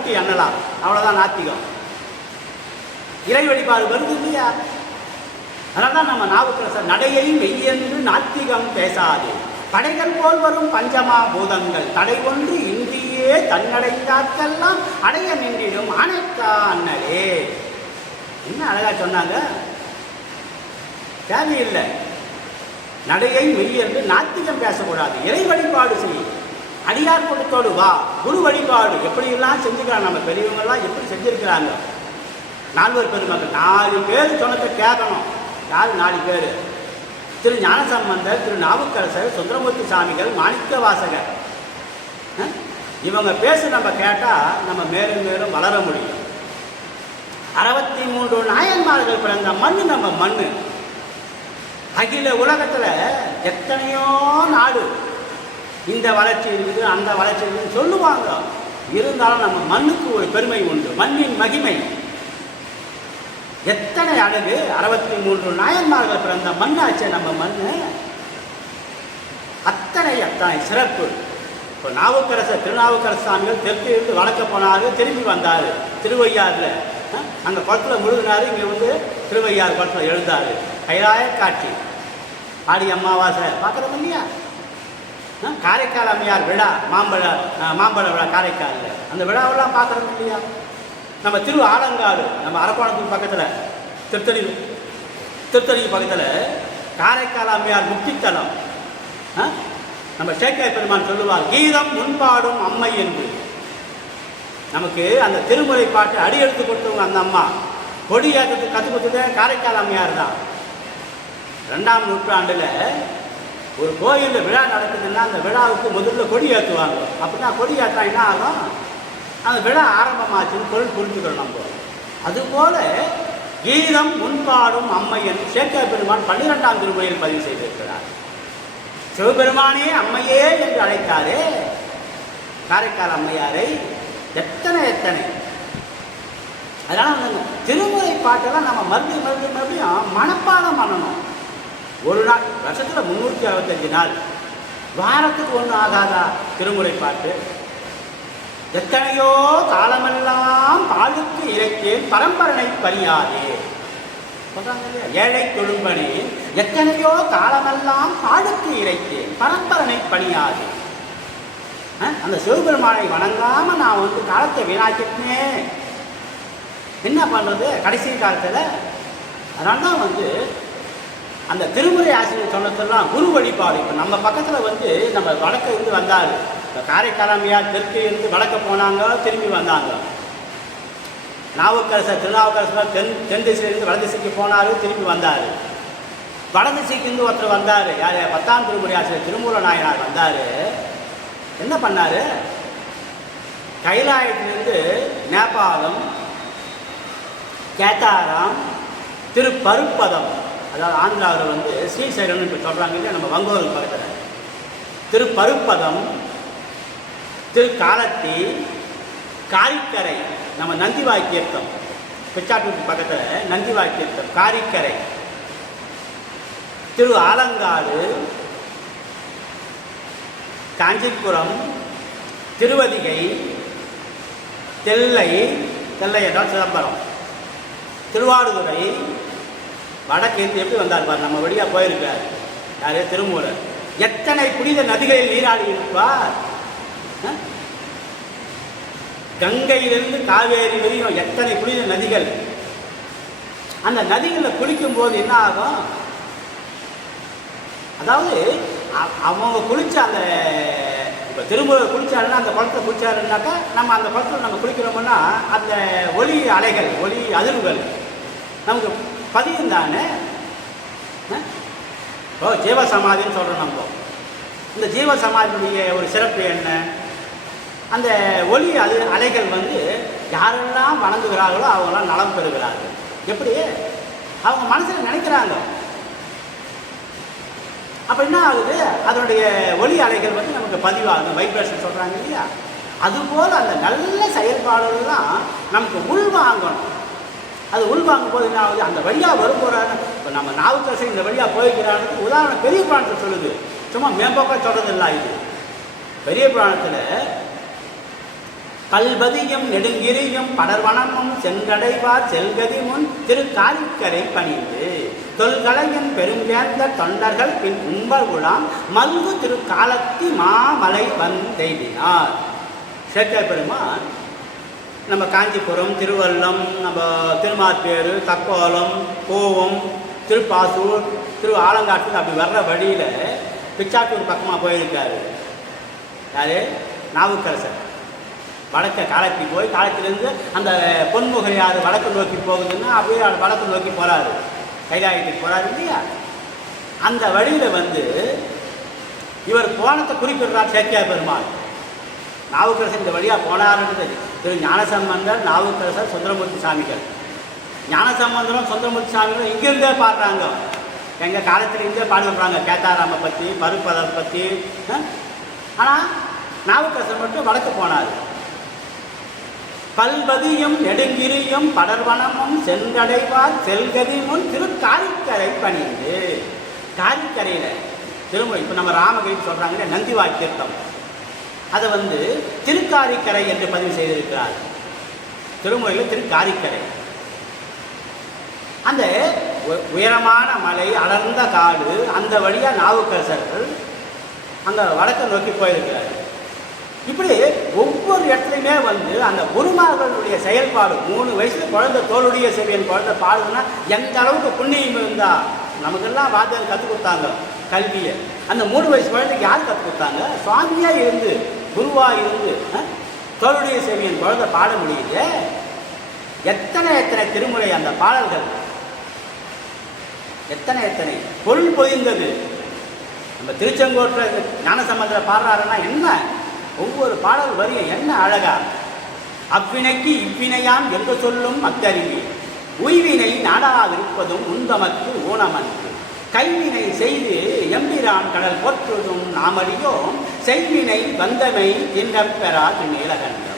தூக்கி எண்ணலாம் அவ்வளோதான் நாத்திகம். இறை வழிபாடு வருது இல்லையா அதனால தான் நம்ம நாவுக்கரசர் நடையை மெய்யென்று நாத்திகம் பேசாது. படைகள் போல் வரும் பஞ்சமா பூதங்கள். தடை ஒன்று இன்றியே தன்னடைந்தாக்கெல்லாம் அடைய நின்றிடும் அணைக்கா அண்ணலே. என்ன அழகா சொன்னாங்க? தேவையில்லை. நடையை மெய் என்று நாத்திகம் பேசக்கூடாது. இறை வழிபாடு செய்யும் அடியார் கூட்டத்தோடு வா. குரு வழிபாடு. எப்படியெல்லாம் செஞ்சுக்கிறாங்க நம்ம பெரியவங்கெல்லாம் எப்படி செஞ்சுருக்கிறாங்க? நால்வர் பெருமக்கள் நாலு பேர் சொன்னதை கேட்கணும். யார்? நாலு பேர். திரு ஞானசம்பந்தர் திரு நாவுக்கரசர் சுந்தரமூர்த்தி சாமிகள் மாணிக்க வாசகர். இவங்க பேச நம்ம கேட்டால் நம்ம மேலும் மேலும் வளர முடியும். அறுபத்தி மூன்று நாயன்மார்கள் பிறந்த மண் நம்ம மண் அகில உலகத்தில் எத்தனையோ நாடு இந்த வளர்ச்சி இருக்குது அந்த வளர்ச்சி இருக்குதுன்னு சொல்லுவாங்க. இருந்தாலும் நம்ம மண்ணுக்கு ஒரு பெருமை உண்டு. மண்ணின் மகிமை. எத்தனை அழகு? அறுபத்தி மூன்று நாயன்மார்கள் பிறந்த மண்ணாச்சே நம்ம மண்ணு. அத்தனை அத்தனை சிறப்பு. இப்போ நாவுக்கரசர் திருநாவுக்கரசு சாமிகள் தெற்கு இருந்து வளர்க்க போனார் திரும்பி வந்தார். திருவையாறில். அங்கே குளத்தில் முழுகினார் இங்கே வந்து திருவையாறு குளத்தில் எழுந்தார். கைலாய காட்சி ஆடி அமாவாசை. பார்க்குறோம் இல்லையா? காரைக்கால் அம்மையார் விழா மாம்பழ மாம்பழ விழா காரைக்காலில். அந்த விழாவெல்லாம் பார்க்குறது இல்லையா? நம்ம திரு ஆலங்காடு நம்ம அரக்கோணத்துக்கு பக்கத்தில் திருத்தணி திருத்தணி பக்கத்தில் காரைக்கால் அம்மையார் முக்தித்தலம். ஆ? நம்ம சேக்கர் பெருமான் சொல்லுவார் கீதம் முன்பாடும் அம்மை என்று. நமக்கு அந்த திருமுறை பாட்டு அடி எடுத்து கொடுத்தவங்க அந்த அம்மா. கொடி ஏற்றத்துக்கு கற்றுக் கொடுத்தது காரைக்கால் அம்மையார் தான். ரெண்டாம் நூற்றாண்டில் ஒரு கோயிலில் விழா நடக்குதுன்னா அந்த விழாவுக்கு முதல்ல கொடி ஏற்றுவாங்க அப்படின்னா கொடி ஏற்றா என்ன ஆகும்? அந்த விழா ஆரம்பமாச்சுன்னு பொருள் புரிஞ்சுக்கணும் நம்ம. அதுபோல கீதம் முன்பாடும் அம்மையன் என்று சேக்கிய பெருமான் பன்னிரெண்டாம் திருமுறையில் பதிவு செய்திருக்கிறார். சிவபெருமானே அம்மையே என்று அழைத்தாரே. காரைக்கால் அம்மையாரை எத்தனை எத்தனை? அதனால் திருமுறை பாட்டெல்லாம் நம்ம மறுபடியும் மறுபடியும் மறுபடியும் மனப்பாடம் பண்ணணும். ஒரு நாள் வருஷத்தில் முந்நூற்றி அறுபத்தஞ்சு நாள். வாரத்துக்கு ஒன்றும் ஆகாதா? திருமுறை பாட்டு. எத்தனையோ காலமெல்லாம் பாலுக்கு இறைத்தேன் பரம்பரனை பணியாதே. ஏழை தொழும்பணி. எத்தனையோ காலமெல்லாம் பாலுக்கு இறைத்தேன் பரம்பரனை பணியாதே. அந்த சிவபெருமானை வணங்காம நான் வந்து காலத்தை வீணாக்கிட்டேன். என்ன பண்றது? கடைசி காலத்தில் அதனால தான் வந்து அந்த திருமுறை ஆசிரியர் சொன்னதெல்லாம் குரு வழிபாடு. இப்போ நம்ம பக்கத்தில் வந்து நம்ம வடக்கு இருந்து வந்தார். இப்போ காரைக்காலமையார் தெற்கு இருந்து வடக்க போனாங்க திரும்பி வந்தாங்க. நாவுக்கரசர் திருநாவுக்கரசர் தென் தென் திசையிலிருந்து வட திசைக்கு போனார் திரும்பி வந்தார். வட திசைக்கு இருந்து ஒருத்தர் வந்தார். யார் பத்தாம் திருமுறை ஆசிரியர் திருமூல நாயனார் வந்தார். என்ன பண்ணார்? கைலாயத்திலிருந்து நேபாளம் கேத்தாராம் திருப்பருப்பதம் அதாவது ஆந்திராவில் வந்து ஸ்ரீசைலம்னு இப்போ சொல்கிறாங்க இல்லையா? நம்ம வங்கோல் பக்கத்தில். திருப்பருப்பதம் திருக்காலத்தி காரிக்கரை நம்ம நந்திவாய் தீர்த்தம். பிச்சாட்டூருக்கு பக்கத்தில் நந்திவாய் தீர்த்தம் காரிக்கரை. திரு ஆலங்காடு காஞ்சிபுரம் திருவதிகை தெல்லை தெல்லை என்றால் சிதம்பரம். திருவாரூரை வடக்கேந்து எப்படி வந்தார் பார் நம்ம வழியாக போயிருக்கார். யாரே திருமூலர். எத்தனை புனித நதிகளில் நீராடி இருப்பார் கங்கையிலிருந்து காவேரி வரையும் எத்தனை புனித நதிகள்? அந்த நதிகளில் குளிக்கும் போது என்ன ஆகும்? அதாவது அவங்க குளிச்ச அந்த இப்போ திருமூலர் குளிச்சாருன்னா அந்த குளத்தை குளிச்சாருன்னாக்கா நம்ம அந்த குளத்தில் நம்ம குளிக்கிறோம்னா அந்த ஒளி அலைகள் ஒளி அதிர்வுகள் நமக்கு பதியும் தானே? ஓ ஜீவ சமாதின்னு சொல்கிறோம் நம்ம. இந்த ஜீவ சமாதியுடைய ஒரு சிறப்பு என்ன? அந்த ஒளி அது அலைகள் வந்து யாரெல்லாம் வணங்குகிறார்களோ அவங்களாம் நலம் பெறுகிறார்கள். எப்படி? அவங்க மனசில் நினைக்கிறாங்க. அப்போ என்ன ஆகுது? அதனுடைய ஒளி அலைகள் வந்து நமக்கு பதிவாகுது. வைப்ரேஷன் சொல்கிறாங்க இல்லையா? அதுபோல் அந்த நல்ல செயல்பாடுகள்லாம் நமக்கு உள்வாங்கணும். அது உள்வாங்கும் போது என்ன ஆகுது? அந்த வழியாக வரும்போறாங்க இப்போ நம்ம நாவுக்கரசை இந்த வழியாக போய்க்கிறான்னு உதாரணம் பெரிய புராணத்தில் சொல்லுது. சும்மா மேம்போக்காக சொல்கிறது இல்லை இது. பெரிய புராணத்தில் பல்பதியும் நெடுங்கிரியும் படர்வனமும் சென்றடைவார் செல்கதி முன் திரு காரிக்கரை பணிந்து தொல்கலையின் பெரும்பேர்ந்த தொண்டர்கள் பின் உம்பகுலாம் மல்கு திரு காலத்தி மாமலை வந்தெய்தினார். சேக்கர் பெருமான் நம்ம காஞ்சிபுரம் திருவல்லம் நம்ம திருமாத்தேரு தக்கோலம் கோவம் திருப்பாசூர் திரு ஆலங்காட்டுக்கு அப்படி வர்ற வழியில் பிச்சாட்டூர் பக்கமாக போயிருக்காரு. யார்? நாவுக்கரசர். வடக்க காலத்தி போய் காலத்திலேருந்து அந்த பொன்முகையாறு வடக்கு நோக்கி போகுதுன்னா அப்படியே அவர் வடக்கு நோக்கி போகிறாரு கைலாயத்துக்கு போகிறாரு இல்லையா? அந்த வழியில் வந்து இவர் கோணத்தை குறிப்பிடுறார் சேக்கியார் பெருமாள். நாவுக்கரசர் இந்த வழியாக போனாருன்றது திரு ஞானசம்பந்தர் நாவுக்கரசர் சுந்தரமூர்த்தி சாமிகள். ஞானசம்பந்தரும் சுந்தரமூர்த்தி சாமிகளும் இங்கிருந்தே பாடுறாங்க. எங்கள் காலத்தில் இருந்தே பாடுறாங்க கேத்தாராமை பற்றி மறுப்பதர் பற்றி ஆனால் நாவுக்கரசர் மட்டும் வளர்த்து போனார். பல்வதியும் நெடுங்கிரியும் படர்வனமும் சென்றடைவார் செல்கதி முன் திரு காரிக்கரை பணிந்து. காரிக்கரையில் திரும்ப இப்போ நம்ம ராமகிரி சொல்கிறாங்களே நந்தி வாக்கியத்தம் அதை வந்து திருக்காரிக்கரை என்று பதிவு செய்திருக்கிறார். திருமுறையில் திருக்காரிக்கரை. அந்த உ- உயரமான மலை அடர்ந்த காடு அந்த வழியாக நாவுக்கரசர்கள் அங்கே வடக்கு நோக்கி போயிருக்கிறார் இப்படி ஒவ்வொரு இடத்துலையுமே வந்து அந்த குருமார்களுடைய செயல்பாடு மூணு வயசுல குழந்தை தோளுடைய செவியன் குழந்தை பாடுதுன்னா எந்த அளவுக்கு புண்ணியம் இருந்தா? நமக்கெல்லாம் வாத்தியார் கற்றுக் கொடுத்தாங்க கல்வியை. அந்த மூணு வயசு குழந்தைக்கு யார் கற்றுக் கொடுத்தாங்க? சுவாமியாக இருந்து குருவாக இருந்து அஹ், தோளுடைய செவியன் பாட முடியுது. எத்தனை எத்தனை திருமுறை அந்த பாடல்கள்? எத்தனை எத்தனை? பொருள் பொதிந்தது. நம்ம திருச்செங்கோட்டில் ஞானசம்பந்தத்தில் பாடுறாருன்னா என்ன? ஒவ்வொரு பாடல் வரியும் என்ன அழகா? அவ்வினைக்கு இவ்வினையாம் என்று சொல்லும் அக்கருவி. உய்வினை நாடாதிருப்பதும் உந்தமக்கு ஊனமன்று. கைவினை செய்து எம்பிரான் கடல் போற்றுதும் நாமறியோம். செய்வினை வந்தமை தின்றப்பெறா நீலகண்டம்.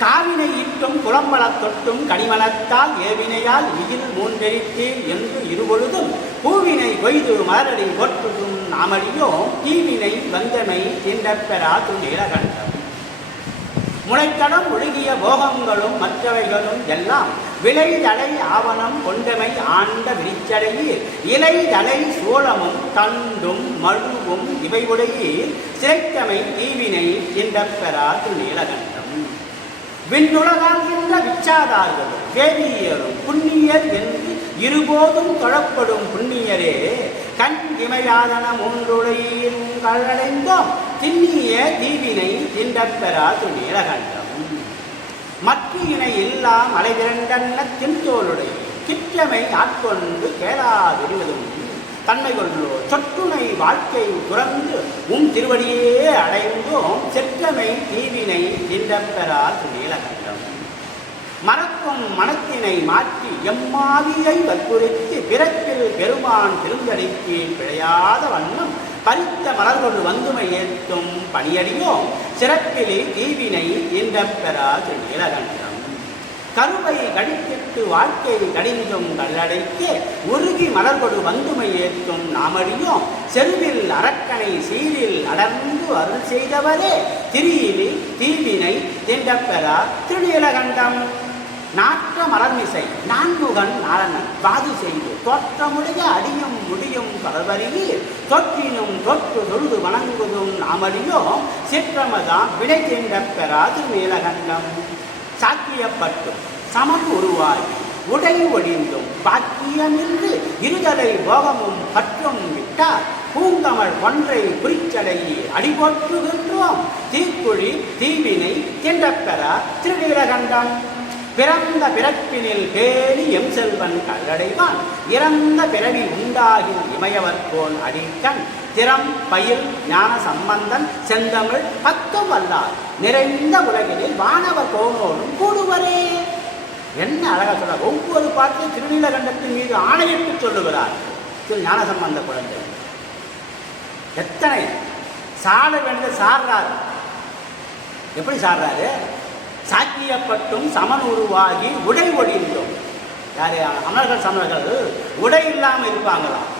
காவினை இட்டும் குளம்பலத் தொட்டும் கனிமலத்தால் ஏவினையால் இதில் மூன்றெரித்தேன் என்று இருபொழுதும். பூவினை கொய்து மலரடி கொட்டுதும் நாமறியோம். தீவினை வந்தமை தின்றப்பெறா நீலகண்டம். முளைத்தடம் ஒழுகிய போகங்களும் மற்றவைகளும் எல்லாம் விளைதலை ஆவணம் கொண்டமை ஆண்ட விரிச்சடையில் இலை தலை சோளமும் தண்டும் மழுவும் இவை உடையீர் சிறைத்தமை தீவினை தின்றப்பெறா நீலகண்டம். விண்ணுலகாகின்ற விச்சாதார்களும் வேதியரும் புண்ணியர் என்று இருபோதும் தொழப்படும் புண்ணியரே கண் இமையாதன மூன்றுடையில் கழடைந்தோம். திண்ணிய தீவினை திண்டப்பெறா துணிலகண்டம் மற்ற இணை எல்லாம் அலைவிரண்டன்ன தென்தோளுடைய கிற்றமை ஆட்கொண்டு கேளாதிருவதும் தன்மை கொள்ளோ சொற்றுணை வாழ்க்கை துறந்து உம் திருவடியே அடைந்தோம் செற்றமை தீவினை திண்டப்பெறா நீலகண்டம். மறக்கும் மனத்தினை மாற்றி எம்மாவியை வற்புறுத்தி பிறப்பில் பெருமான் திருந்தடிக்கு பிழையாத வண்ணம் பறித்த மலர்கொண்டு வந்துமை ஏற்றும் பணியடியோம் சிறப்பிலே தீவினை திண்டப்பெறா நீலகண்டம் கருவை கடித்திட்டு வாழ்க்கை கடிந்தும் கல்லடைக்க உருகி மலர்கொடு வந்துமை ஏற்றும் நாமடியும் செருவில் அரக்கனை சீரில் அடர்ந்து அருள் செய்தவரே திரியிலி தீவினை திண்டப்பெறா திருநீலகண்டம் நாற்ற மலர்மிசை நான்முகன் நாரணன் வாது செய்து தோற்றமுடைய அடியும் முடியும் கடல்வரியில் தொற்றினும் தொற்று தொழுது வணங்குவதும் நாமடியும் சிற்றமதாம் விடை திண்டப்பெறா மேலகண்டம். சாக்கியப்பட்டு சமம் உருவாய் உடை ஒழிந்தும் பாக்கியமின்றி இருதலை போகமும் பற்றும் விட்டார். பூங்கமல் ஒன்றை குறிச்சடையில் அடிபோற்றுகின்றோம் தீக்குழி தீவினை திண்டப்பெற திருநீலகண்டம் பிறந்த பிறப்பினில் பேணி எம் செல்வன் கல்லடைவான். இறந்த பிறவி உண்டாகி இமயவர்கோன் அடிக்கண். திறம் பயில் ஞான சம்பந்தன் செந்தமிழ் பத்தும் வல்லார். நிறைந்த உலகினில் வானவர் கோனோடும் கூடுவரே. என்ன அழகாக சொல்றார். ஒவ்வொரு பாட்டையும் திருநீலகண்டத்தின் மீது ஆணையிட்டு சொல்லுகிறார். திரு ஞானசம்பந்த குழந்தை. எத்தனை? சாட வேண்டிய சாடுறார் எப்படி சாடுறாரு சாக்கியப்பட்டும் சமன் உருவாகி உடை ஒழிந்தோம். யார்? அமர்கள் சமணர்கள் உடை இல்லாமல் இருப்பாங்களாம்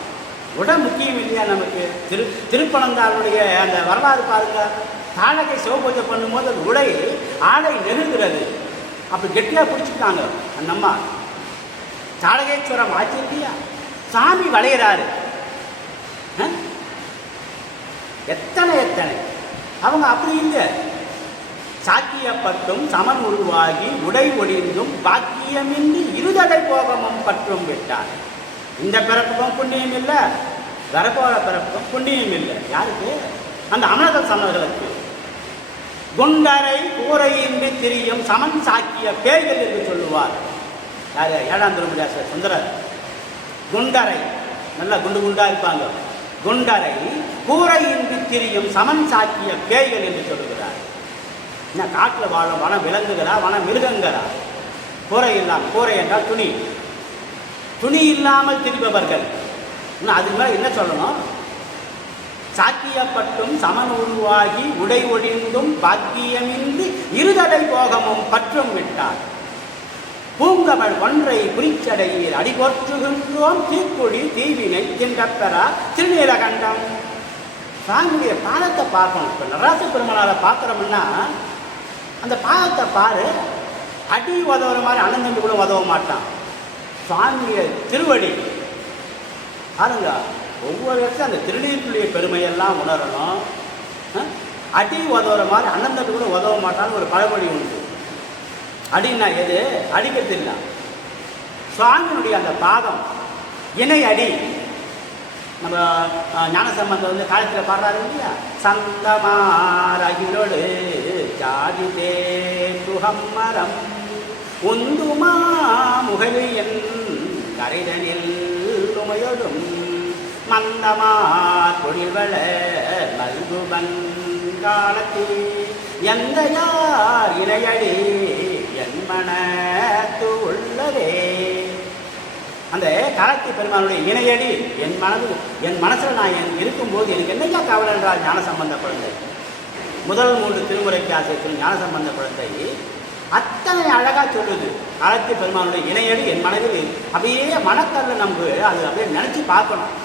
உடை முக்கியம் இல்லையா நமக்கு? திரு திருப்பனந்தாருடைய அந்த வரலாறு பாருங்க. தாழகை சிவபூஜை பண்ணும்போது அந்த உடை ஆடை நெருங்கிறது அப்படி கெட்டியாக பிடிச்சிட்டாங்க அந்த அம்மா தாழகேஸ்வரம் ஆச்சு இல்லையா? சாமி வளையிறாரு. எத்தனை எத்தனை? அவங்க அப்படி இல்லை. சாத்தியப்பட்டும் சமன் உருவாகி உடை ஒளிந்தும் பாக்கியமின்றி இருதடை போகமும் பற்றும் விட்டார். இந்த பிறப்புக்கும் புண்ணியம் இல்லை வரப்போற பிறப்புக்கும் புண்ணியம் இல்லை. யாருக்கு? அந்த அமரத சமர்களுக்கு. குண்டரை கூரையின்றி திரியும் சமன் சாக்கிய பேய்கள் என்று சொல்லுவார். யார்? ஏழாம் திருமணியாசர் சுந்தரர். குண்டரை நல்லா குண்டு குண்டா இருப்பாங்க. குண்டரை கூரையின்றி திரியும் சமன் சாக்கிய பேய்கள் என்று சொல்லுவார். என்ன காட்டில் வாழும் வன விலங்குகளா வன மிருகங்களா? கூரை இல்லாமல் கூரை என்றால் துணி. துணி இல்லாமல் திரிபவர்கள். இன்னும் அதுக்கு மேலே என்ன சொல்லணும்? சாத்தியப்பட்டும் சமன் உருவாகி உடை ஒழிந்தும் பாக்கியமின்றி இருதடை போகமும் பற்றும் விட்டார். பூங்கமள் ஒன்றை குறிச்சடையில் அடிபோற்றுகின்றோம் தீக்குழி தீவினை தின்றப்பெறா திருநீலகண்டம். சாமியுடைய பாலத்தை பார்க்கணும். இப்போ நடராச பெருமனாரை பார்க்குறோம்னா அந்த பாதத்தை பாரு அடி உதவுற மாதிரி அண்ணன் கூட உதவ மாட்டான். சுவாமிய திருவடி. பாருங்க ஒவ்வொரு இடத்துல அந்த திருநீர்த்துடைய பெருமையெல்லாம் உணரணும். அடி உதவுற மாதிரி அண்ணன் கூட உதவ மாட்டான்னு ஒரு பழமொழி உண்டு. அடின்னா எது? அடிக்கிறது இல்லை. சுவாமியினுடைய அந்த பாதம் இணை அடி. நம்ம ஞான சம்பந்தம் வந்து காலத்தில் பாடுறாரு இல்லையா? சந்தமாரோடு ஜாதிதே சுகம்மரம் உந்துமா என் கரைதனில் உமையொடும் மந்தமார் பொழில்வள மல்குபன் காலத்தி எந்த யார் இணையடி என் மனத்து உள்ளதே. அந்த காலத்தி பெருமானுடைய இணையடி என் மனது என் மனசில் நான் இருக்கும்போது எனக்கு என்னையா கவலை என்றால் ஞான சம்பந்த குழந்தை முதல் மூன்று திருமுறைக்கு ஆசிரியத்தில் ஞான சம்பந்த குழந்தை. அத்தனை அழகாக சொல்லுது. அழகிய பெருமானுடைய இணையடி என் மனதில் அப்படியே மனத்தள்ள நம்பு. அது அப்படியே நினச்சி பார்க்கணும்.